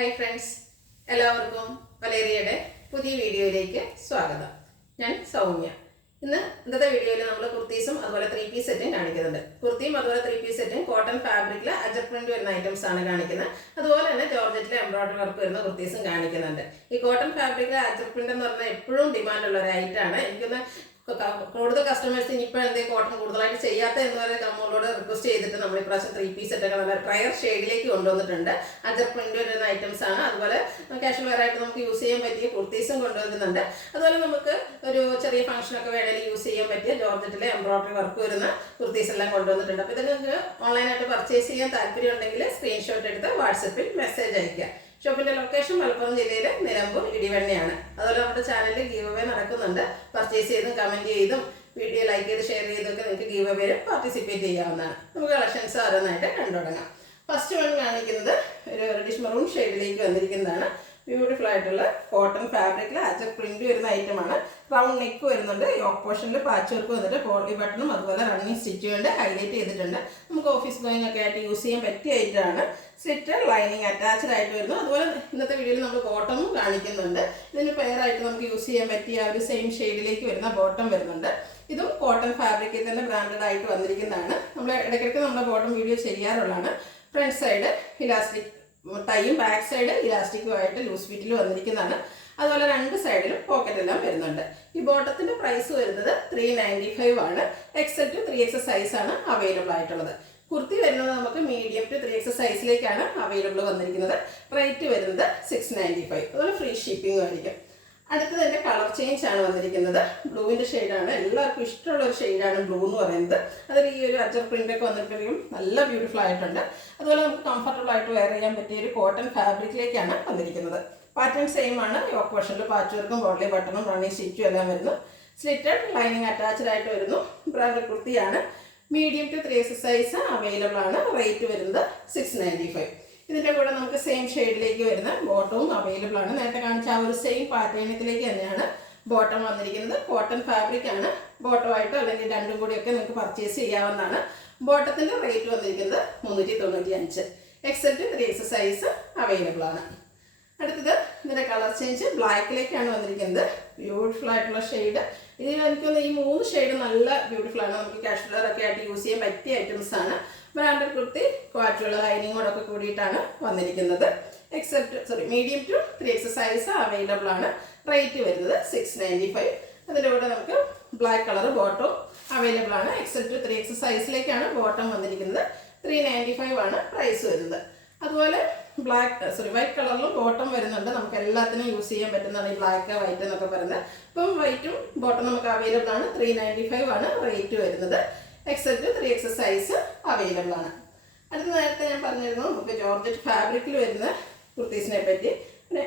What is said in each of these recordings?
Hi friends, എല്ലാവർക്കും വലേറിയയുടെ പുതിയ വീഡിയോയിലേക്ക് സ്വാഗതം. ഞാൻ സൗമ്യ. ഇന്നത്തെ വീഡിയോയിൽ നമ്മൾ കുർത്തീസും അതുപോലെ 3 പീസ് സെറ്റും കാണിക്കുന്നുണ്ട്. കുർത്തിയും അതുപോലെ 3 പീസ് സെറ്റും കോട്ടൺ ഫാബ്രിക്കിൽ അജർ പ്രിന്റ് വരുന്ന ഐറ്റംസ് ആണ് കാണിക്കുന്നത്. അതുപോലെ തന്നെ ജോർജറ്റിലെ എംബ്രോയിഡറി വർക്ക് വരുന്ന കുർത്തീസും കാണിക്കുന്നുണ്ട്. ഈ കോട്ടൺ ഫാബ്രിക്കിലെ അജർ പ്രിന്റ് എന്ന് പറഞ്ഞാൽ എപ്പോഴും ഡിമാൻഡുള്ള ഒരു ഐറ്റമാണ്. എനിക്കൊന്ന് കൂടുതൽ കസ്റ്റമേഴ്സ് ഇനിയിപ്പോൾ എന്തെങ്കിലും കോട്ടൺ കൂടുതലായിട്ട് ചെയ്യാത്ത എന്ന് പറയുന്നത് നമ്മളോട് റിക്വസ്റ്റ് ചെയ്തിട്ട് നമ്മൾ ഇപ്രാവശ്യം 3 പീസ് സെറ്റൊക്കെ നല്ല പ്രയർ ഷെയ്ഡിലേക്ക് കൊണ്ടുവന്നിട്ടുണ്ട്. അജർ പ്രിന്റ് വരുന്ന ഐറ്റംസ് ആണ്. അതുപോലെ കാഷ്വൽ വെയർ ആയിട്ട് നമുക്ക് യൂസ് ചെയ്യാൻ പറ്റിയ കുർത്തീസും കൊണ്ടുവരുന്നുണ്ട്. അതുപോലെ നമുക്ക് ഒരു ചെറിയ ഫംഗ്ഷനൊക്കെ വേണമെങ്കിൽ യൂസ് ചെയ്യാൻ പറ്റിയ ജോർജറ്റിലെ എംബ്രോയിഡറി വർക്ക് വരുന്ന കുർത്തീസ് എല്ലാം കൊണ്ടുവന്നിട്ടുണ്ട്. അപ്പോൾ ഇതൊക്കെ നിങ്ങൾക്ക് ഓൺലൈനായിട്ട് പർച്ചേസ് ചെയ്യാൻ താല്പര്യം ഉണ്ടെങ്കിൽ സ്ക്രീൻഷോട്ട് എടുത്ത് വാട്സപ്പിൽ മെസ്സേജ് അയക്കുക. ഷോപ്പിന്റെ ലൊക്കേഷൻ മലപ്പുറം ജില്ലയിലെ നിലമ്പൂർ ഇടിവണ്ണയാണ്. അതുപോലെ നമ്മുടെ ചാനലിൽ ഗീവ് അവേ നടക്കുന്നുണ്ട്. പർച്ചേസ് ചെയ്തും കമന്റ് ചെയ്തും വീഡിയോ ലൈക്ക് ചെയ്ത് ഷെയർ ചെയ്തൊക്കെ നിങ്ങൾക്ക് ഗീവ് അവേയിൽ പാർട്ടിസിപ്പേറ്റ് ചെയ്യാവുന്നതാണ്. നമുക്ക് കളക്ഷൻസ് ഓരോന്നായിട്ട് കണ്ടു തുടങ്ങാം. ഫസ്റ്റ് വൺ കാണിക്കുന്നത് ഒരു റെഡിഷ് മെറൂൺ ഷെയ്ഡിലേക്ക് വന്നിരിക്കുന്നതാണ്. ബ്യൂട്ടിഫുൾ ആയിട്ടുള്ള കോട്ടൺ ഫാബ്രിക്കിൽ അജർ പ്രിന്റ് വരുന്ന ഐറ്റമാണ്. റൗണ്ട് നെക്ക് വരുന്നുണ്ട്. യോക്ക് പോർഷനിൽ പാച്ച് വർക്ക് വന്നിട്ട് പോളി ബട്ടണും അതുപോലെ റണ്ണിങ് സ്റ്റിച്ച് കൊണ്ട് ഹൈലൈറ്റ് ചെയ്തിട്ടുണ്ട്. നമുക്ക് ഓഫീസ് ഗോയിങ് ഒക്കെ ആയിട്ട് യൂസ് ചെയ്യാൻ പറ്റിയ ഐറ്റമാണ്. സ്ലിറ്റ് ലൈനിങ് അറ്റാച്ച്ഡ് ആയിട്ട് വരുന്നു. അതുപോലെ ഇന്നത്തെ വീഡിയോയിൽ നമ്മൾ ബോട്ടമും കാണിക്കുന്നുണ്ട്. ഇതിന് പെയറായിട്ട് നമുക്ക് യൂസ് ചെയ്യാൻ പറ്റിയ ഒരു സെയിം ഷെയ്ഡിലേക്ക് വരുന്ന ബോട്ടം വരുന്നുണ്ട്. ഇതും കോട്ടൺ ഫാബ്രിക്കിൽ തന്നെ ബ്രാൻഡഡ് ആയിട്ട് വന്നിരിക്കുന്നതാണ്. നമ്മൾ ഇടയ്ക്കിടയ്ക്ക് നമ്മുടെ ബോട്ടം വീഡിയോ ചെയ്യാറുള്ളതാണ്. ഫ്രണ്ട് സൈഡ് ഇലാസ്റ്റിക് ടൈയും ബാക്ക് സൈഡ് ഇലാസ്റ്റിക്കും ആയിട്ട് ലൂസ് ഫിറ്റിൽ വന്നിരിക്കുന്നതാണ്. അതുപോലെ രണ്ട് സൈഡിലും പോക്കറ്റ് എല്ലാം വരുന്നുണ്ട്. ഈ ബോട്ടത്തിന്റെ പ്രൈസ് വരുന്നത് 395 ആണ്. XL to 3XL സൈസാണ് അവൈലബിൾ ആയിട്ടുള്ളത്. കുർത്തി വരുന്നത് നമുക്ക് മീഡിയം ടു 3XL സൈസിലേക്കാണ് അവൈലബിൾ വന്നിരിക്കുന്നത്. റേറ്റ് വരുന്നത് 695. അതുപോലെ ഫ്രീ ഷിപ്പിംഗും ആയിരിക്കും. അടുത്തത് എൻ്റെ കളർ ചേഞ്ച് ആണ് വന്നിരിക്കുന്നത്. ബ്ലൂവിൻ്റെ ഷെയ്ഡാണ്. എല്ലാവർക്കും ഇഷ്ടമുള്ള ഒരു ഷെയ്ഡാണ് ബ്ലൂ എന്ന് പറയുന്നത്. അതിൽ ഈ ഒരു അജർ പ്രിന്റ് ഒക്കെ വന്നിട്ടുണ്ടെങ്കിലും നല്ല ബ്യൂട്ടിഫുൾ ആയിട്ടുണ്ട്. അതുപോലെ നമുക്ക് കംഫർട്ടബിൾ ആയിട്ട് വെയർ ചെയ്യാൻ പറ്റിയ ഒരു കോട്ടൺ ഫാബ്രിക്കിലേക്കാണ് വന്നിരിക്കുന്നത്. പാറ്റേൺ സെയിം ആണ്. യോക്ക് പോർഷനിൽ പാച്ച് വർക്കും ബോഡി ബട്ടണും റണ്ണിങ് സ്റ്റിച്ചും എല്ലാം വരുന്നു. സ്ലിറ്റഡ് ലൈനിങ് അറ്റാച്ച്ഡ് ആയിട്ട് വരുന്നു. ബ്രാൻഡഡ് കുർത്തിയാണ്. Medium to 3XL size available ആണ്. റേറ്റ് വരുന്നത് 695. ഇതിൻ്റെ കൂടെ നമുക്ക് സെയിം ഷെയ്ഡിലേക്ക് വരുന്ന ബോട്ടവും അവൈലബിൾ ആണ്. നേരത്തെ കാണിച്ച ആ ഒരു സെയിം പാറ്റേണിലേക്ക് തന്നെയാണ് ബോട്ടം വന്നിരിക്കുന്നത്. കോട്ടൺ ഫാബ്രിക് ആണ്. ബോട്ടമായിട്ടോ അല്ലെങ്കിൽ രണ്ടും കൂടിയൊക്കെ നിങ്ങൾക്ക് പർച്ചേസ് ചെയ്യാവുന്നതാണ്. ബോട്ടത്തിൻ്റെ റേറ്റ് വന്നിരിക്കുന്നത് 395. XL to 3XL size available ആണ്. അടുത്തത് ഇതിൻ്റെ കളർ ചേഞ്ച് ബ്ലാക്കിലേക്കാണ് വന്നിരിക്കുന്നത്. ബ്യൂട്ടിഫുൾ ആയിട്ടുള്ള ഷെയ്ഡ്. ഇതിൽ എനിക്കൊന്ന് ഈ 3 ഷെയ്ഡ് നല്ല ബ്യൂട്ടിഫുൾ ആണ്. നമുക്ക് കാഷ്വൽ ഒക്കെ ആയിട്ട് യൂസ് ചെയ്യാൻ പറ്റിയ ഐറ്റംസ് ആണ്. ബ്രാൻഡഡ് കുർത്തി ക്വാറ്റുള്ള ലൈനിങ്ങോടൊക്കെ കൂടിയിട്ടാണ് വന്നിരിക്കുന്നത്. Medium to 3XL size available ആണ്. റേറ്റ് വരുന്നത് 695. അതിൻ്റെ കൂടെ നമുക്ക് ബ്ലാക്ക് കളർ ബോട്ടം അവൈലബിൾ ആണ്. XL to 3XL സൈസിലേക്കാണ് ബോട്ടം വന്നിരിക്കുന്നത്. 395 ആണ് പ്രൈസ് വരുന്നത്. അതുപോലെ വൈറ്റ് കളറിലും ബോട്ടം വരുന്നുണ്ട്. നമുക്ക് എല്ലാത്തിനും യൂസ് ചെയ്യാൻ പറ്റുന്നതാണ് ഈ ബ്ലാക്ക് വൈറ്റ് എന്നൊക്കെ പറയുന്നത്. ഇപ്പം വൈറ്റും ബോട്ടം നമുക്ക് അവൈലബിൾ ആണ്. 395 ആണ് റേറ്റ് വരുന്നത്. XL to 3XL size available ആണ്. അടുത്ത നേരത്തെ ഞാൻ പറഞ്ഞിരുന്നു നമുക്ക് ജോർജറ്റ് ഫാബ്രിക്കിൽ വരുന്ന കുർത്തീസിനെ പറ്റി. പിന്നെ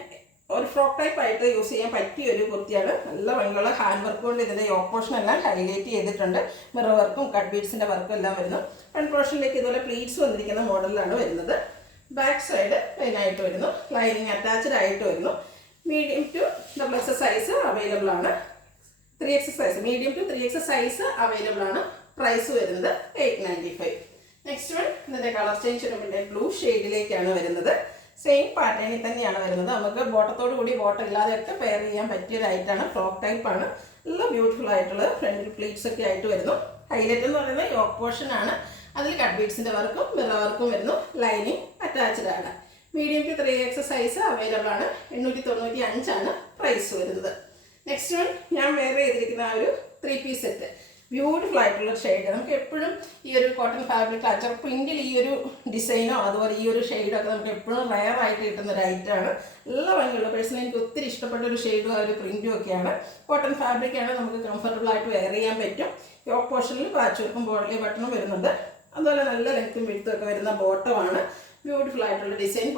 ഒരു ഫ്രോക്ക് ടൈപ്പ് ആയിട്ട് യൂസ് ചെയ്യാൻ പറ്റിയ ഒരു കുർത്തിയാണ്. നല്ല ഭംഗിയുള്ള ഹാൻഡ് വർക്ക് കൊണ്ട് ഇതിൻ്റെ യോക്ക് പോർഷൻ എല്ലാം ഹൈലൈറ്റ് ചെയ്തിട്ടുണ്ട്. മിറർ വർക്കും കട്ട് ബീഡ്സിൻ്റെ വർക്കും എല്ലാം വരുന്നു. ഫ്രണ്ട് പോർഷനിലേക്ക് ഇതുപോലെ പ്ലീറ്റ്സ് വന്നിരിക്കുന്ന മോഡലിലാണ് വരുന്നത്. ബാക്ക് സൈഡ് പ്ലെയിനായിട്ട് വരുന്നു. ലൈനിങ് അറ്റാച്ച്ഡ് ആയിട്ട് വരുന്നു. Medium to XXL size available ആണ്. 3XL size medium to 3XL size available ആണ്. പ്രൈസ് വരുന്നത് 895. നെക്സ്റ്റ് വൺ ഇതിൻ്റെ കളർ ചേഞ്ച് പിന്നെ ബ്ലൂ ഷെയ്ഡിലേക്കാണ് വരുന്നത്. സെയിം പാറ്റേണിൽ തന്നെയാണ് വരുന്നത്. നമുക്ക് ബോട്ടത്തോടു കൂടി ബോട്ടം ഇല്ലാതെയൊക്കെ പെയർ ചെയ്യാൻ പറ്റിയൊരു ഐറ്റാണ്. ഫ്രോക്ക് ടൈപ്പാണ്. നല്ല ബ്യൂട്ടിഫുൾ ആയിട്ടുള്ളത്. ഫ്രണ്ടിൽ പ്ലീറ്റ്സ് ഒക്കെ ആയിട്ട് വരുന്നു. ഹൈലൈറ്റ് എന്ന് പറയുന്നത് യോക്ക് പോർഷൻ ആണ്. അതിൽ കട്ട് ബീഡ്സിൻ്റെ വർക്കും മിറർ വർക്കും വരുന്നു. ലൈനിങ് അറ്റാച്ച്ഡ് ആണ്. Medium to 3XL size available ആണ്. 895 ആണ് പ്രൈസ് വരുന്നത്. നെക്സ്റ്റ് വൺ ഞാൻ വെയർ ചെയ്തിരിക്കുന്ന ആ ഒരു 3 പീസ് സെറ്റ്. ബ്യൂട്ടിഫുൾ ആയിട്ടുള്ള ഷെയ്ഡ്. നമുക്ക് എപ്പോഴും ഈ ഒരു കോട്ടൺ ഫാബ്രിക് അജർ പ്രിന്റിൽ ഈ ഒരു ഡിസൈനോ അതുപോലെ ഈ ഒരു ഷെയ്ഡോ ഒക്കെ നമുക്ക് എപ്പോഴും റയർ ആയിട്ട് കിട്ടുന്ന ഒരു ഐറ്റമാണ്. നല്ല ഭംഗിയുള്ള പേഴ്സണലി എനിക്ക് ഒത്തിരി ഇഷ്ടപ്പെട്ട ഒരു ഷെയ്ഡും ആ ഒരു പ്രിന്റും ഒക്കെയാണ്. കോട്ടൺ ഫാബ്രിക്കാണ്. നമുക്ക് കംഫർട്ടബിൾ ആയിട്ട് വെയർ ചെയ്യാൻ പറ്റും. യോക്ക് പോർഷനിൽ പാച്ച് വർക്കും ബോഡി ബട്ടണും വരുന്നുണ്ട്. അതുപോലെ നല്ല ലെങ്ത്തും വിഡ്ത്തും ഒക്കെ വരുന്ന ബോട്ടമാണ്. ബ്യൂട്ടിഫുൾ ആയിട്ടുള്ള ഡിസൈൻ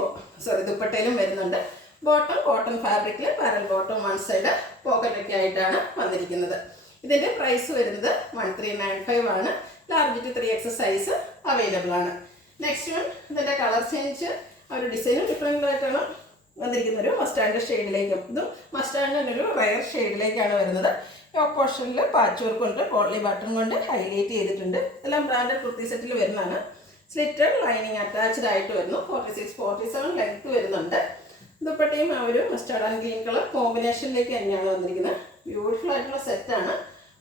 ദുപ്പട്ടയിലും വരുന്നുണ്ട്. ബോട്ടം കോട്ടൺ ഫാബ്രിക്കിൽ പാരൽ ബോട്ടം വൺ സൈഡ് പോക്കറ്റൊക്കെ ആയിട്ടാണ് വന്നിരിക്കുന്നത്. ഇതിൻ്റെ പ്രൈസ് വരുന്നത് 1395 ആണ്. Large to 3XL size available ആണ്. നെക്സ്റ്റ് വൺ ഇതിൻ്റെ കളർ ചേഞ്ച് ആ ഒരു ഡിസൈനും ഡിഫറെൻ്റ് ആയിട്ടാണ് വന്നിരിക്കുന്നത്. ഒരു മസ്റ്റാൻഡ് ഷെയ്ഡിലേക്കും ഇതും മസ്റ്റാൻഡിൻ്റെ ഒരു റയർ ഷെയ്ഡിലേക്കാണ് വരുന്നത്. യോക്ക് പോർഷനിൽ പാച്ച് വർക്ക് കൊണ്ട് പോളി ബട്ടൺ കൊണ്ട് ഹൈലൈറ്റ് ചെയ്തിട്ടുണ്ട്. എല്ലാം ബ്രാൻഡഡ് കുർത്തി സെറ്റിൽ വരുന്നതാണ്. സ്ലിറ്റഡ് ലൈനിങ് അറ്റാച്ച്ഡ് ആയിട്ട് വരുന്നു. 46-47 ലെങ്ത് വരുന്നുണ്ട്. ദുപ്പട്ടയും ആ ഒരു മസ്റ്റാർഡ് ആൻഡ് ഗ്രീൻ കളർ കോമ്പിനേഷനിലേക്ക് തന്നെയാണ് വന്നിരിക്കുന്നത്. ബ്യൂട്ടിഫുൾ ആയിട്ടുള്ള സെറ്റാണ്.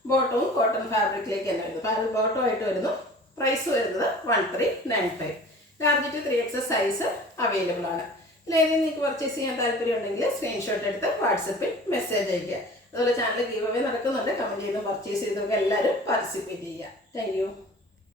ബോട്ടവും കോട്ടൺ ഫാബ്രിക്കിലേക്ക് തന്നെ വരുന്നത്. ബോട്ടം ആയിട്ട് വരുന്നു. പ്രൈസ് വരുന്നത് 1395. Large to 3XS size available ആണ്. ഇതിലേതെങ്കിലും നിങ്ങൾക്ക് പർച്ചേസ് ചെയ്യാൻ താല്പര്യം ഉണ്ടെങ്കിൽ സ്ക്രീൻഷോട്ട് എടുത്ത് വാട്സപ്പിൽ മെസ്സേജ് അയയ്ക്കുക. അതുപോലെ ചാനൽ ഗീവ് അവേ നടക്കുന്നുണ്ട്. കമൻറ്റ് ചെയ്ത് പർച്ചേസ് ചെയ്തവർക്ക് എല്ലാവരും പാർട്ടിസിപ്പേറ്റ് ചെയ്യുക. Thank you.